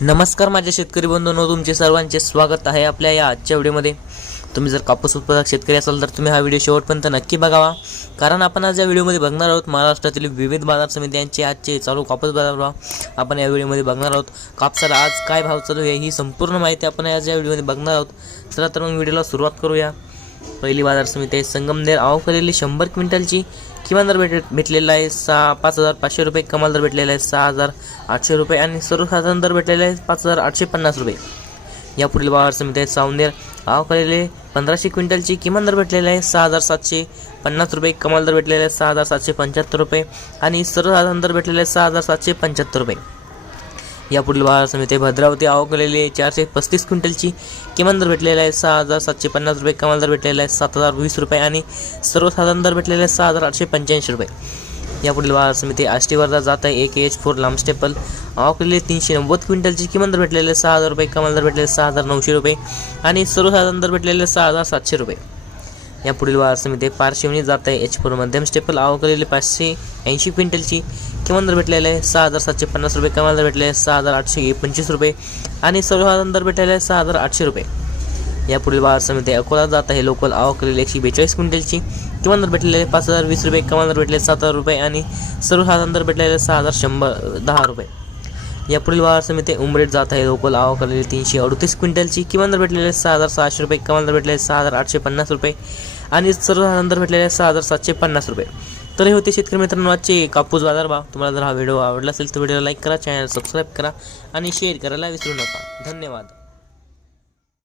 नमस्कार माझ्या शेतकरी बंधूंनो तुमचे सर्वांचे स्वागत आहे आपल्या या आजच्या व्हिडिओमध्ये. तुम्ही जर कापूस उत्पादक शेतकरी असाल तर तुम्ही हा व्हिडिओ शेवटपर्यंत नक्की बघावा. कारण आपण आज या व्हिडिओमध्ये बघणार आहोत महाराष्ट्रातील विविध बाजार समित्यांचे आजचे चालू कापूस बाजार भाव. आपण या व्हिडिओमध्ये बघणार आहोत कापसाला आज काय भाव चालू आहे ही संपूर्ण माहिती आपण आज या व्हिडिओमध्ये बघणार आहोत. चला तर मग व्हिडिओला सुरुवात करूया. पहिली बाजार समिती आहे. संगमनेर आवक शंभर क्विंटलची. किमान दर भेट भेटलेला आहे. सहा पाच हजार पाचशे रुपये. कमाल दर भेटलेला आहे. सहा हजार आठशे रुपये. आणि सर्वसाधारण दर भेटलेला आहे पाच हजार आठशे पन्नास रुपये. यापुढील बाजार समिती आहे सावनेर आवक आलेले पंधराशे क्विंटलची. किमान दर भेटलेला आहे सहा हजार सातशे पन्नास रुपये. कमाल दर भेटलेला आहे सहा हजार सातशे पंच्याहत्तर रुपये. आणि सर्वसाधारण दर भेटलेला आहे सहा हजार सातशे पंच्याहत्तर रुपये. यापुढील बाजार समिती भद्रावती आवकलेली आहे. चारशे पस्तीस क्विंटलची किमान दर भेटलेला आहे. सहा हजार सातशे पन्नास रुपये. कमाल दर भेटलेला आहे. सात हजार वीस रुपये आणि सर्वसाधारण दर भेटलेला आहे. सहा हजार आठशे पंच्याऐंशी रुपये. यापुढील बाजार समिती आष्टी वर्धा जात आहे. एक एच फोर लांब स्टेपल. आवकलेली तीनशे नव्वद क्विंटलची किमान दर भेटलेले सहा हजार रुपये. कमाल दर भेटलेले सहा हजार नऊशे रुपये आणि सर्वसाधारण दर भेटलेले सहा हजार सातशे रुपये. या पुढील बाजार समिती पारशिवणी जात आहे. एच फोर मध्यम स्टेपल. आवकलेली पाचशे ऐंशी क्विंटलची. किमान दर भेटलेला आहे सहा हजार सातशे पन्नास रुपये कमाल दर भेटले आहे सहा हजार आठशे पंचवीस रुपये आणि सर्वसाधारण दर भेटलेला आहे सहा हजार आठशे रुपये. या पुढील बाजार समिती अकोला जात आहे. लोकल आवक एकशे बेचाळीस क्विंटलची. किमान दर भेटलेले पाच हजार वीस रुपये कमाल दर भेटले सात हजार रुपये आणि सर्वसाधारण दर भेटलेले सहा हजार शंभर दहा रुपये. या पुढील बाजार समिती उमरेट जात आहे. लोकल आवक तीनशे अडतीस क्विंटलची. किमान दर भेटलेले सहा हजार सहाशे रुपये कमाल दर भेटलेले सहा हजार आठशे पन्नास रुपये आणि सर्वसाधारण दर भेटलेले सहा हजार सातशे पन्नास रुपये. तर हे होते शेतकरी मित्रांनो आजचे कापूस बाजार भाव. तुम्हाला जर हा व्हिडिओ आवडला असेल तर व्हिडिओला लाईक करा चॅनल सबस्क्राईब करा आणि शेअर करायला विसरू नका. धन्यवाद.